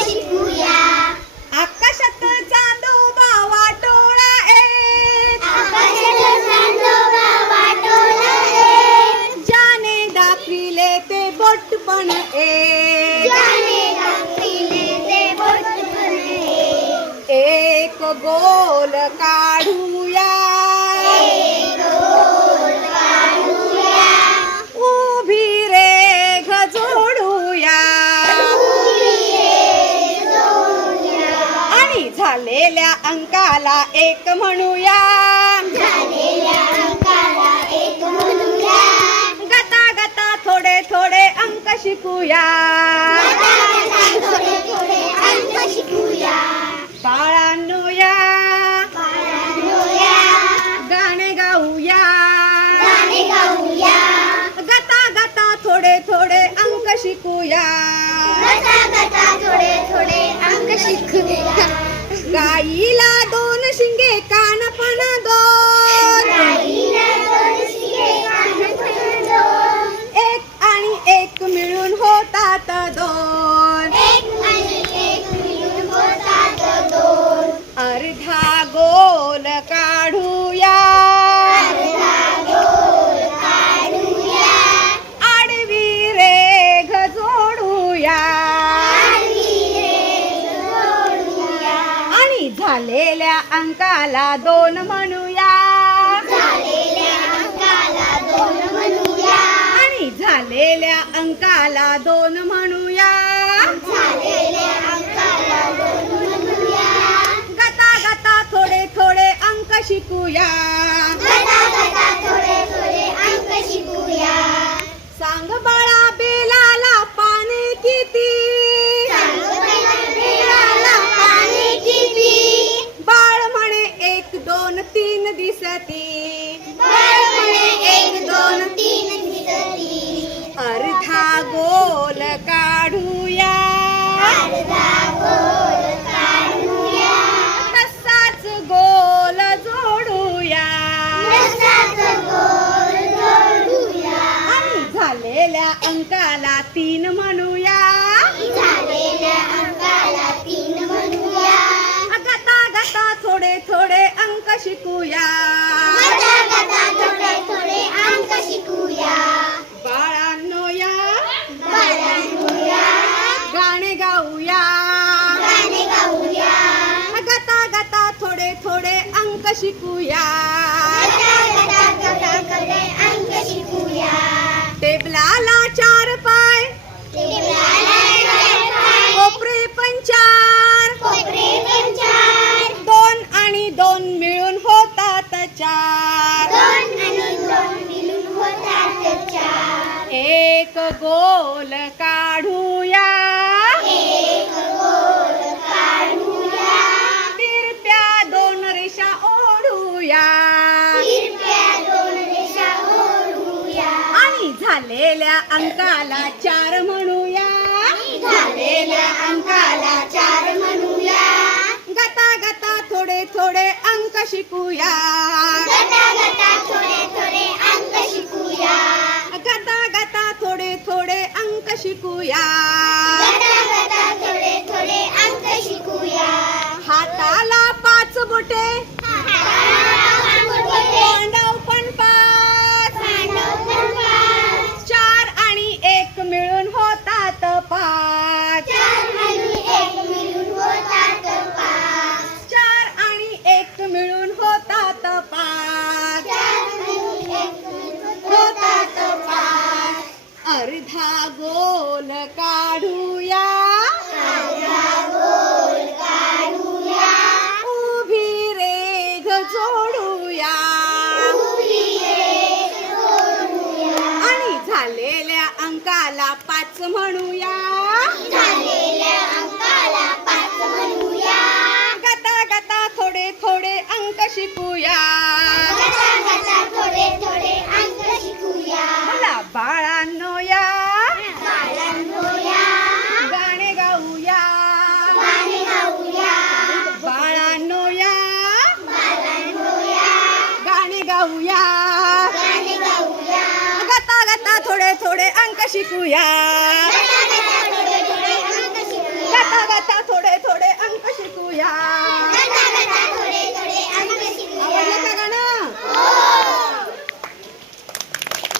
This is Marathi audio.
शिकूया. आकाशात चांदोबा वाटोळा. ज्याने दाखविले ते बोटपण. एक गोल काढूया. झालेल्या अंकाला एक म्हणूया. झालेल्या अंकाला एक म्हणूया. गता गता थोडे थोडे अंक शिकूया. थोडे थोडे अंक गाऊया. गाणे गाऊया. गता गता थोडे थोडे अंक शिकूया. गता गता थोडे थोडे झालेल्या अंकाला दोन म्हणूया. झालेल्या अंकाला दोन म्हणूया. आणि झालेल्या अंकाला दोन म्हणूया. तीन दिसती. एक दोन तीन दिसती अर्धा गोल काढूया. अर्धा गोल काढूया तसाच गोल जोडूया. गोल जोडूया आणि झालेल्या अंकाला तीन म्हणूया. झालेल्या अंकाला तीन म्हणूया गता गता थोडे थोडे शिकूया थोडे थोडे अंक शिकूया बाळांनो या बाळांनो या, गाणे गाऊया। गाणे गाऊया। गता गता थोडे थोडे अंक शिकूया गोल काढूया. एक गोल काढूया. तिरप्या दोन रेषा ओढूया. तिरप्या दोन रेषा ओढूया. आणि झालेल्या अंकाला चार म्हणूया. झालेल्या अंकाला चार म्हणूया. गता गता थोडे थोडे अंक शिकूया. शिकूया. थोडे थोडे अंक शिकूया. हाताला पाच बोटे. झाला पाच म्हणूया. शिकूया?